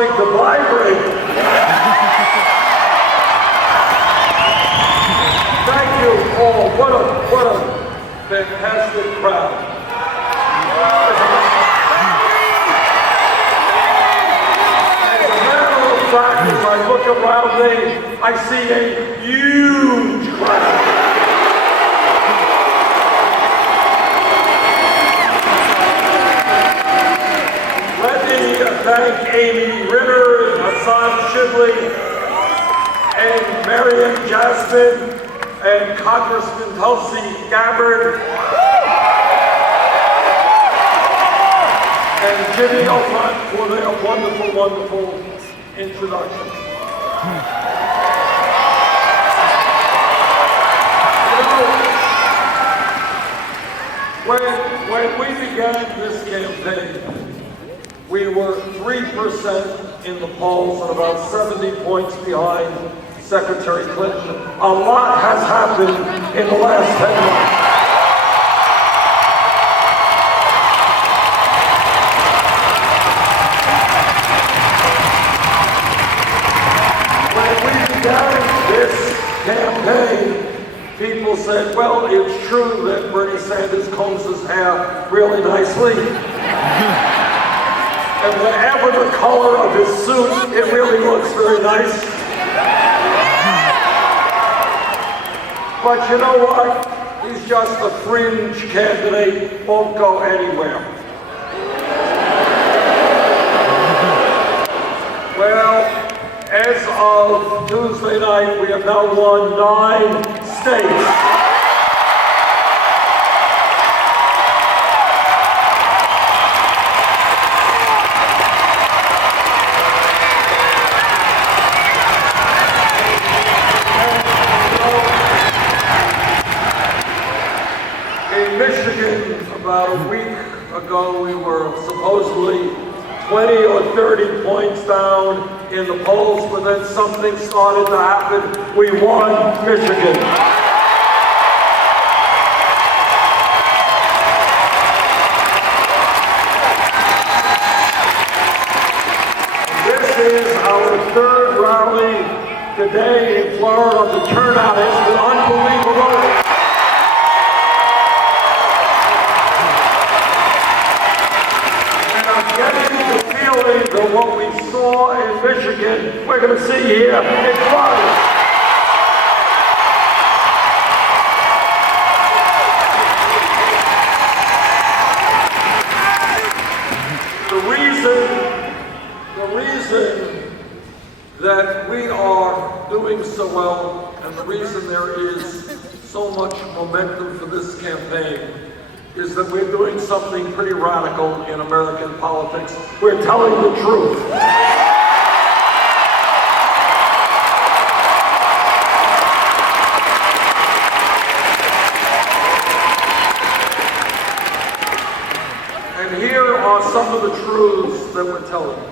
starting to vibrate. Thank you all. What a fantastic crowd. As a matter of fact, as I look around me, I see a huge crowd. Thank Amy Ritter and Hassan Shibli and Marian Jasmine and Congressman Tulsi Gabbard and Jimmy O'Flynn for their wonderful, wonderful introduction. You know, when we began this campaign, we were 3% in the polls and about 70 points behind Secretary Clinton. A lot has happened in the last 10 months. When we began this campaign, people said, well, it's true that Bernie Sanders combs his hair really nicely. And whatever the color of his suit, it really looks very nice. But you know what? He's just a fringe candidate, won't go anywhere. Well, as of Tuesday night, we have now won 9 states. About a week ago, we were supposedly 20 or 30 points down in the polls, but then something started to happen. We won Michigan. This is our 3rd rally today in Florida. The turnout has been unbelievable. That what we saw in Michigan, we're going to see here in Florida. The reason that we are doing so well, and the reason there is so much momentum for this campaign, is that we're doing something pretty radical in American politics. We're telling the truth. And here are some of the truths that we're telling you.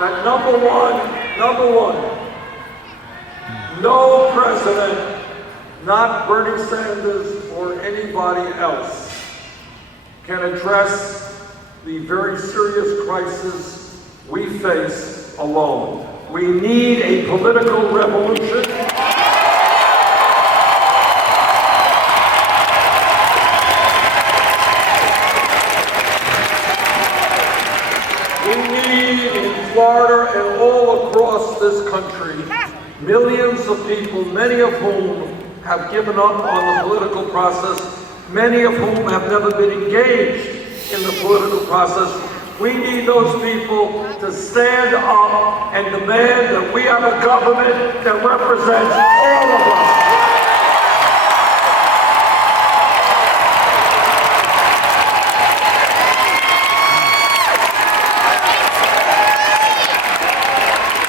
That number one, no president, not Bernie Sanders or anybody else, can address the very serious crisis we face alone. We need a political revolution. We need in Florida and all across this country millions of people, many of whom have given up on the political process, many of whom have never been engaged in the political process. We need those people to stand up and demand that we have a government that represents all of us.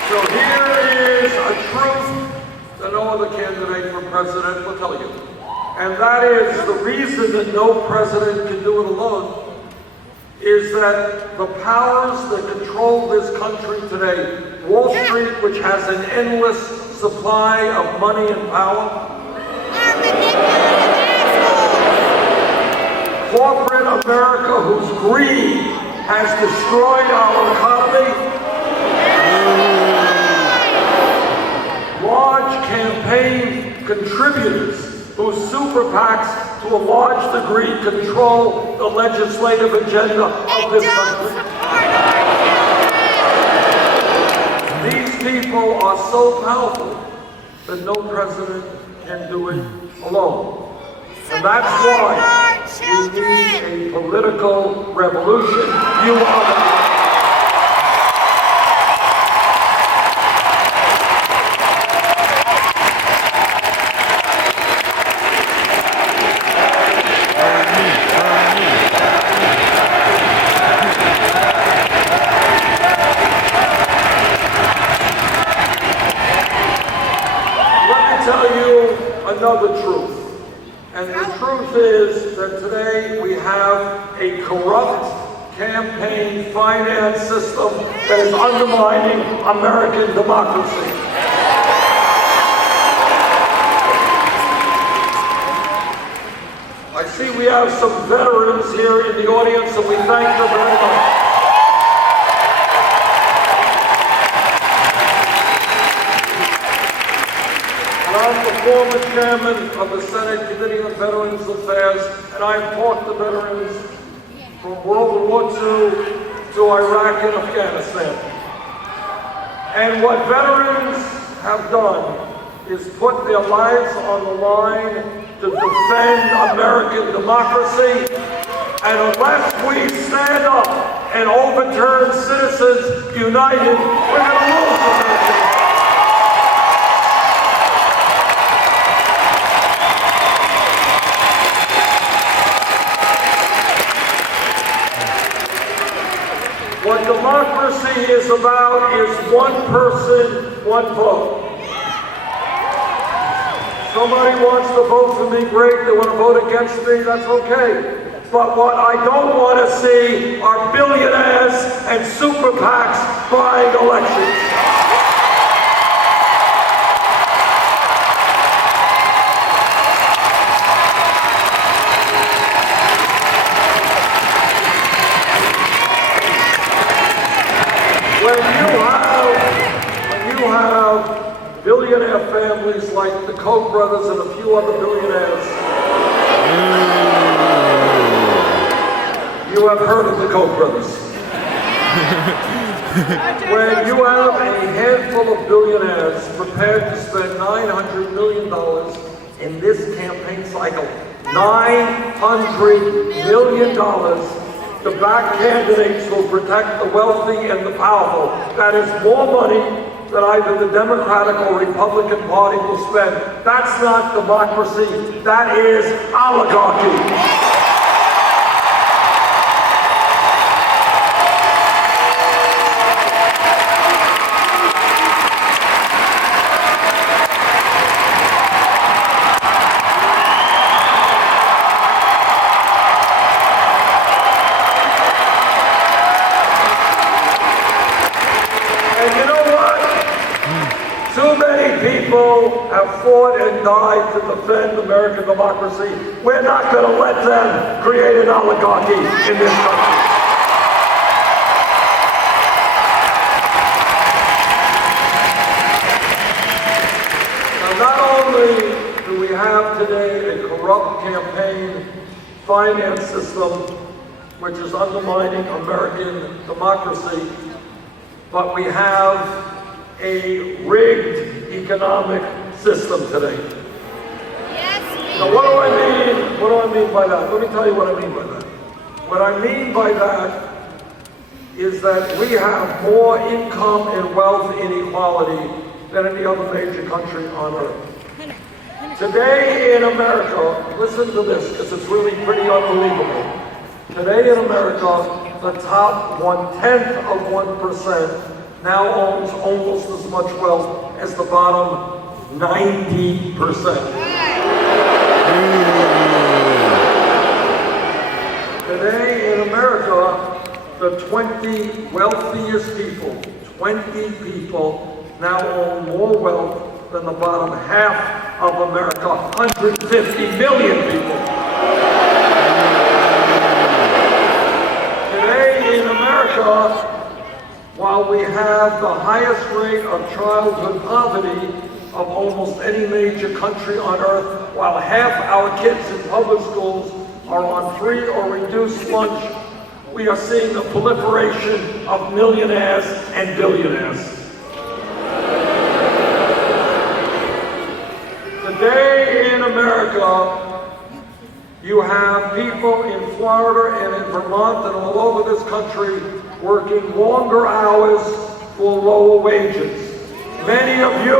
So here is a truth that no other candidate for president will tell you. And that is the reason that no president can do it alone is that the powers that control this country today, Wall Street, which has an endless supply of money and power, corporate America, whose greed has destroyed our economy, contributors whose super PACs, to a large degree, control the legislative agenda of this country. These people are so powerful that no president can do it alone. And that's why we need a political revolution. You are another truth. And the truth is that today we have a corrupt campaign finance system that is undermining American democracy. I see we have some veterans here in the audience, and we thank them very much. I'm the former chairman of the Senate Committee on Veterans Affairs, and I've talked to veterans from World War II to Iraq and Afghanistan. And what veterans have done is put their lives on the line to defend American democracy. And unless we stand up and overturn Citizens United, we're going to lose America. What democracy is about is one person, one vote. Somebody wants to vote for me, great. They want to vote against me, that's okay. But what I don't want to see are billionaires and super PACs buying elections. When you have billionaire families like the Koch brothers and a few other billionaires, you have heard of the Koch brothers. When you have a handful of billionaires prepared to spend $900 million in this campaign cycle, $900 million, to back candidates who will protect the wealthy and the powerful. That is more money than either the Democratic or Republican Party will spend. That's not democracy, that is oligarchy. People have fought and died to defend American democracy. We're not going to let them create an oligarchy in this country. Now, not only do we have today a corrupt campaign finance system which is undermining American democracy, but we have a rigged economic system today. Yes, now, what do I mean by that? Let me tell you what I mean by that. What I mean by that is that we have more income and wealth inequality than any other major country on earth. Today in America, listen to this, because it's really pretty unbelievable. Today in America, the top 1/10 of 1% now owns almost as much wealth as the bottom 90%. Today in America, the 20 wealthiest people, 20 people now own more wealth than the bottom half of America, 150 million people. Today in America, while we have the highest rate of childhood poverty of almost any major country on earth, while half our kids in public schools are on free or reduced lunch. We are seeing a proliferation of millionaires and billionaires. Today in America, you have people in Florida and in Vermont and all over this country working longer hours for lower wages. Many of you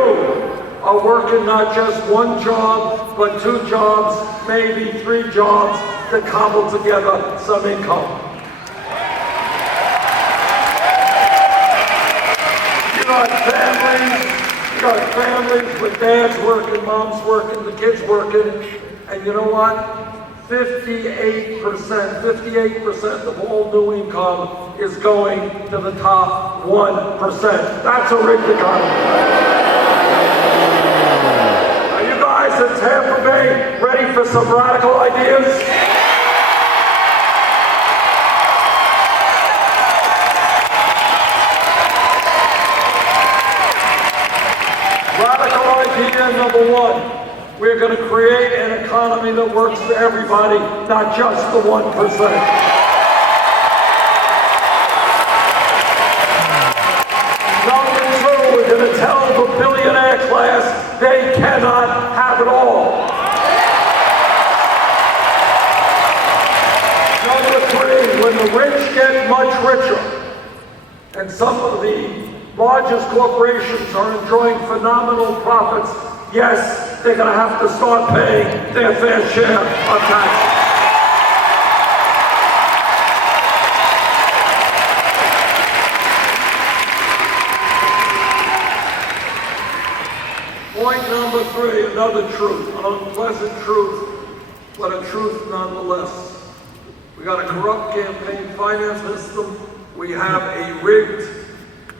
are working not just one job, but two jobs, maybe three jobs to cobble together some income. You got families with dads working, moms working, the kids working, and you know what? 58% of all new income is going to the top 1%. That's a rigged economy. Are you guys in Tampa Bay ready for some radical ideas? Radical idea number one. We're going to create an economy that works for everybody, not just the 1%. Number two, we're going to tell the billionaire class they cannot have it all. Number three, when the rich get much richer, and some of the largest corporations are enjoying phenomenal profits, yes, they're going to have to start paying their fair share of taxes. Point number three, another truth, an unpleasant truth, but a truth nonetheless. We got a corrupt campaign finance system. We have a rigged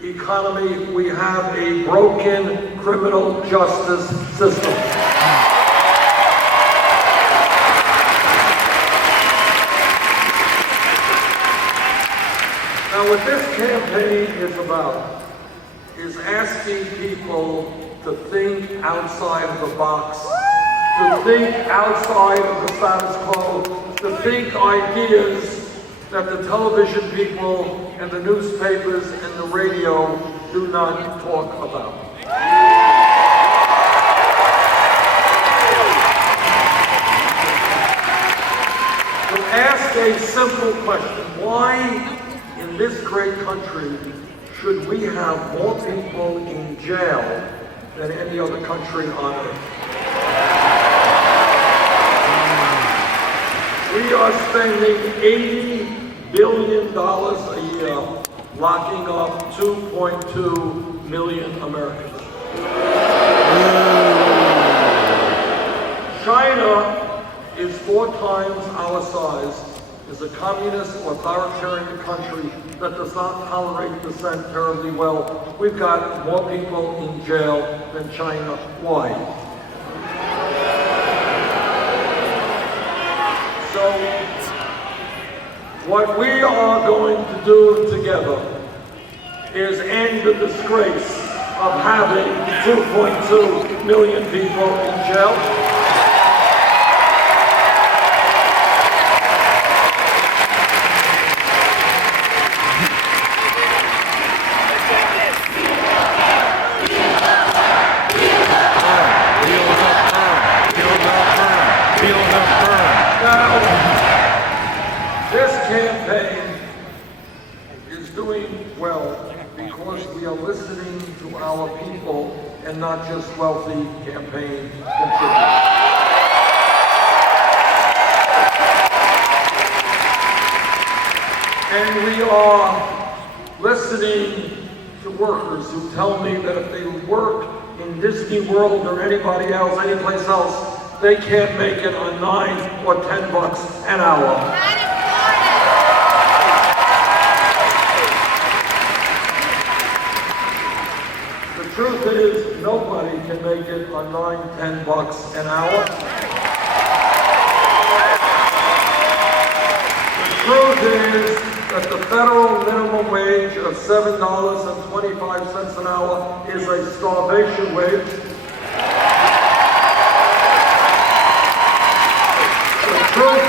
economy. We have a broken criminal justice system. Now, what this campaign is about is asking people to think outside of the box, to think outside of the status quo, to think ideas that the television people and the newspapers and the radio do not talk about. To ask a simple question, why in this great country should we have more people in jail than any other country on earth? We are spending $80 billion a year locking up 2.2 million Americans. China is 4 times our size, is a communist authoritarian country that does not tolerate dissent terribly well. We've got more people in jail than China. Why? So, what we are going to do together is end the disgrace of having 2.2 million people in jail. And not just wealthy campaign contributors. And we are listening to workers who tell me that if they work in Disney World or anybody else, anyplace else, they can't make it on $9 or $10 an hour. The truth is, nobody can make it on $9, $10 an hour. The truth is that the federal minimum wage of $7.25 an hour is a starvation wage.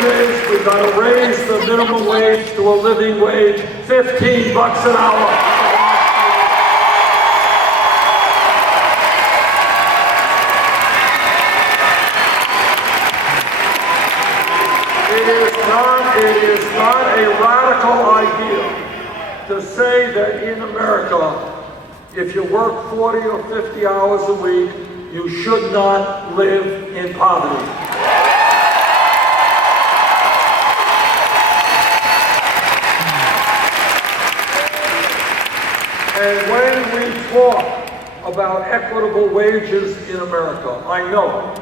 is we've got to raise the minimum wage to a living wage, $15 an hour. It is not a radical idea to say that in America, if you work 40 or 50 hours a week, you should not live in poverty. And when we talk about equitable wages in America, I know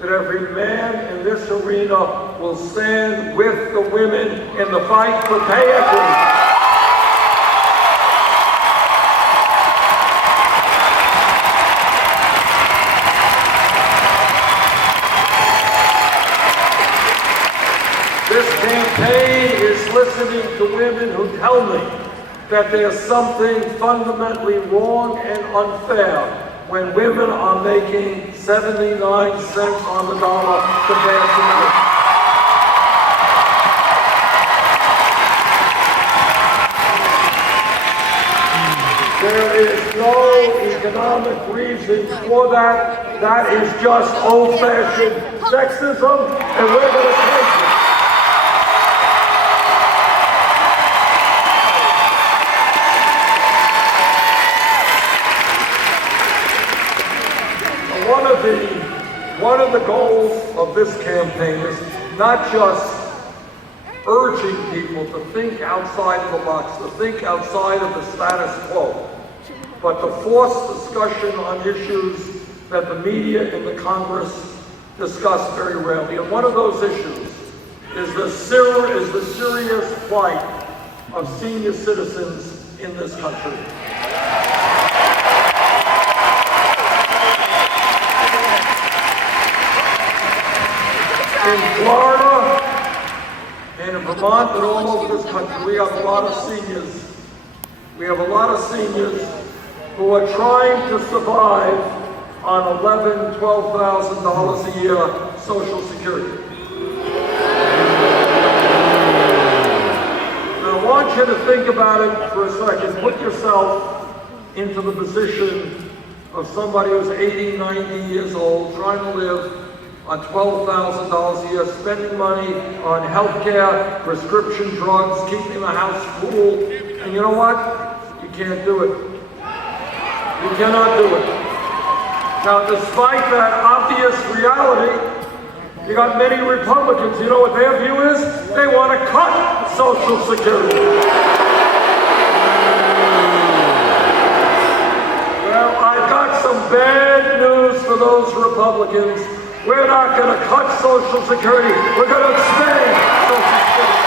that every man in this arena will stand with the women in the fight for pay equity. This campaign is listening to women who tell me that there's something fundamentally wrong and unfair when women are making 79 cents on the dollar compared to men. There is no economic reason for that. That is just old-fashioned sexism, and we're going to take it. One of the goals of this campaign is not just urging people to think outside of the box, to think outside of the status quo, but to force discussion on issues that the media and the Congress discuss very rarely. And one of those issues is the serious plight of senior citizens in this country. In Florida and in Vermont and all over this country, we have a lot of seniors. We have a lot of seniors who are trying to survive on $11,000, $12,000 a year Social Security. Now I want you to think about it for a second. Put yourself into the position of somebody who's 80, 90 years old, trying to live on $12,000 a year, spending money on health care, prescription drugs, keeping the house cool. And you know what? You can't do it. You cannot do it. Now, despite that obvious reality, you got many Republicans, you know what their view is? They want to cut Social Security. Well, I've got some bad news for those Republicans. We're not going to cut Social Security. We're going to expand Social Security.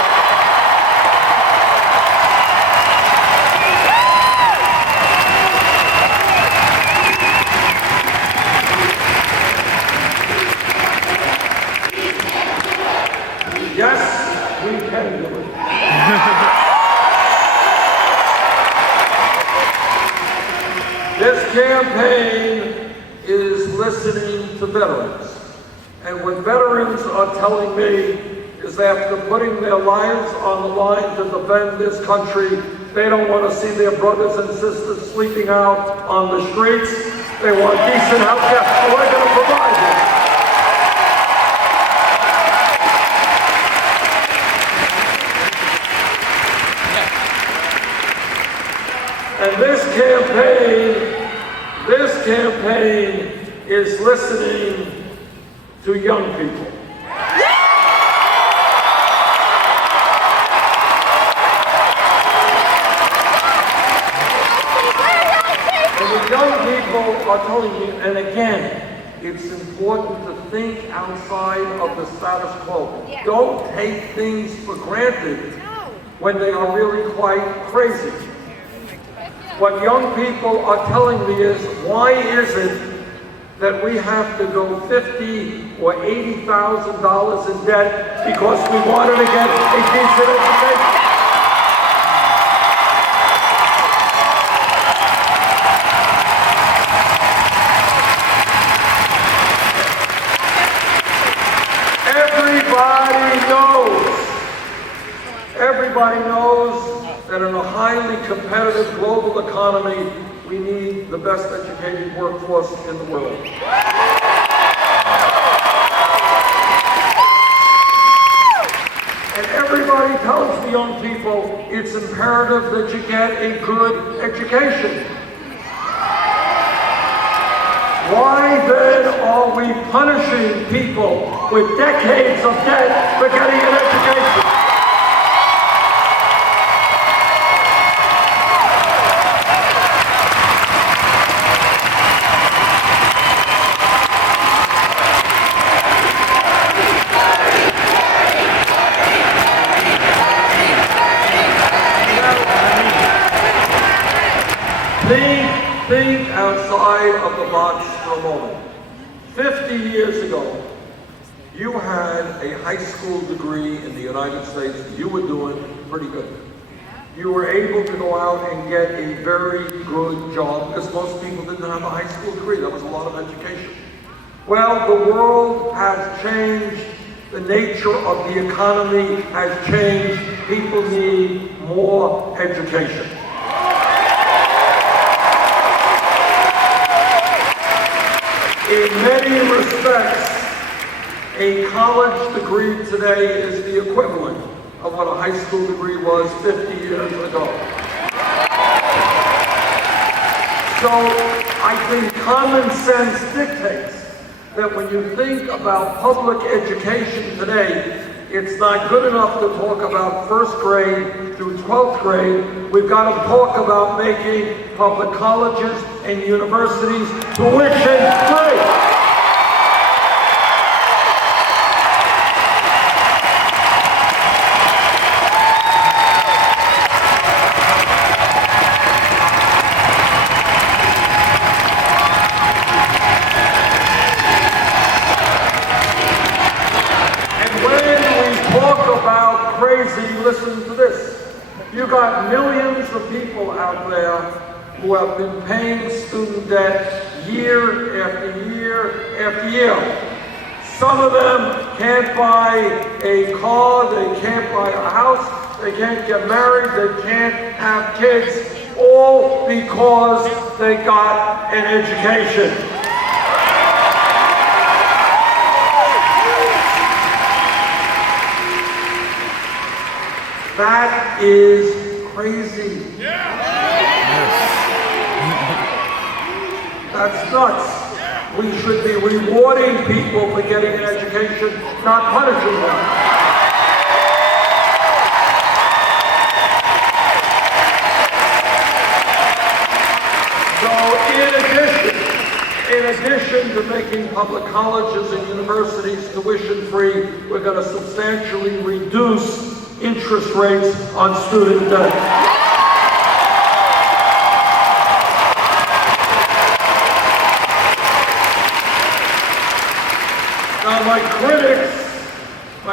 Yes, we can do it. This campaign is listening to veterans. And what veterans are telling me is after putting their lives on the line to defend this country, they don't want to see their brothers and sisters sleeping out on the streets. They want decent health care, and we're going to provide it. And this campaign is listening to young people. And the young people are telling me, and again, it's important to think outside of the status quo. Yeah. Don't take things for granted when they are really quite crazy. What young people are telling me is, why is it that we have to go $50,000 or $80,000 in debt because we wanted to get a decent education? Everybody knows everybody knows that in a highly competitive global economy, we need the best educated workforce in the world. And everybody tells the young people it's imperative that you get a good education. Why then are we punishing people with decades of debt for getting an education? Think outside of the box for a moment. 50 years ago, you had a high school degree in the United States. You were doing pretty good. You were able to go out and get a very good job because most people didn't have a high school degree. That was a lot of education. Well, the world has changed. The nature of the economy has changed. People need more education. In many respects, a college degree today is the equivalent of what a high school degree was 50 years ago. So I think common sense dictates that when you think about public education today, it's not good enough to talk about first grade through 12th grade. We've got to talk about making public colleges and universities tuition free. Listen to this. You got millions of people out there who have been paying student debt year after year after year. Some of them can't buy a car, they can't buy a house, they can't get married, they can't have kids, all because they got an education. That is crazy. That's nuts. We should be rewarding people for getting an education, not punishing them. So in addition to making public colleges and universities tuition free, we're going to substantially reduce interest rates on student debt. Now my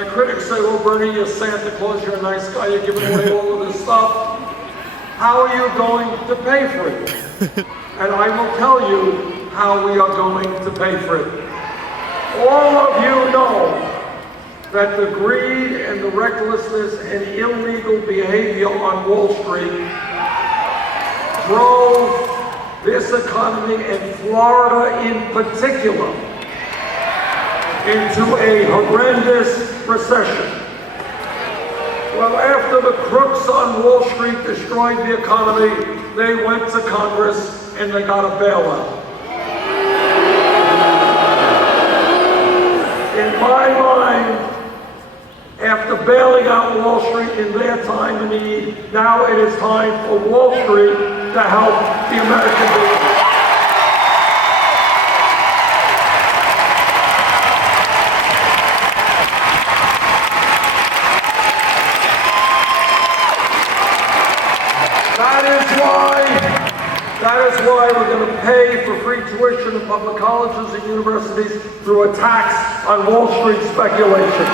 critics say, well, Bernie, you're Santa Claus, you're a nice guy, you're giving away all of this stuff. How are you going to pay for it? And I will tell you how we are going to pay for it. All of you know that the greed and the recklessness and illegal behavior on Wall Street drove this economy, and Florida in particular, into a horrendous recession. Well, after the crooks on Wall Street destroyed the economy, they went to Congress and they got a bailout. In my mind, after bailing out Wall Street in their time of need, now it is time for Wall Street to help the American people. That is why we're going to pay for free tuition in public colleges and universities through a tax on Wall Street speculation.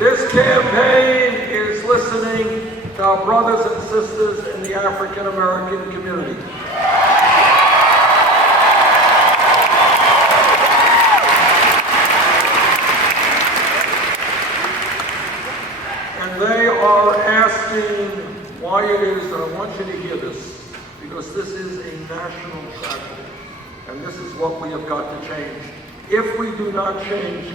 This campaign is listening to our brothers and sisters in the African American community. national tragedy. And this is what we have got to change. If we do not change